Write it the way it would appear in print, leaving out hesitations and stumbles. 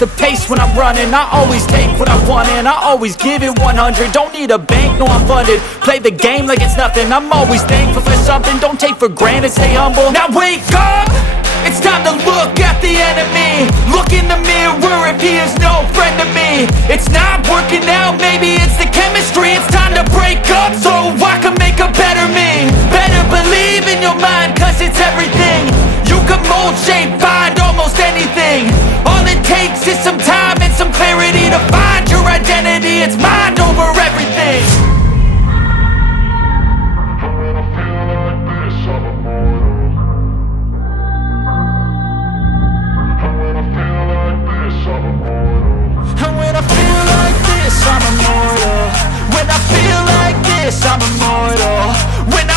the pace when I'm running. I always take what I want and I always give it 100. Don't need a bank, no I'm funded. Play the game like it's nothing. I'm always thankful for something. Don't take for granted, stay humble. Now wake up! It's time to look at the enemy. Look in the mirror if he is no friend to me. It's not working out, maybe it's the chemistry. It's time to break up so I can make a better me. Better believe in your mind, cause it's everything. You can mold, shape, find almost anything. All it takes is some time and some clarity to find your identity. It's mind over everything. And when I feel like this, I'm immortal. When I feel like this, I'm immortal. When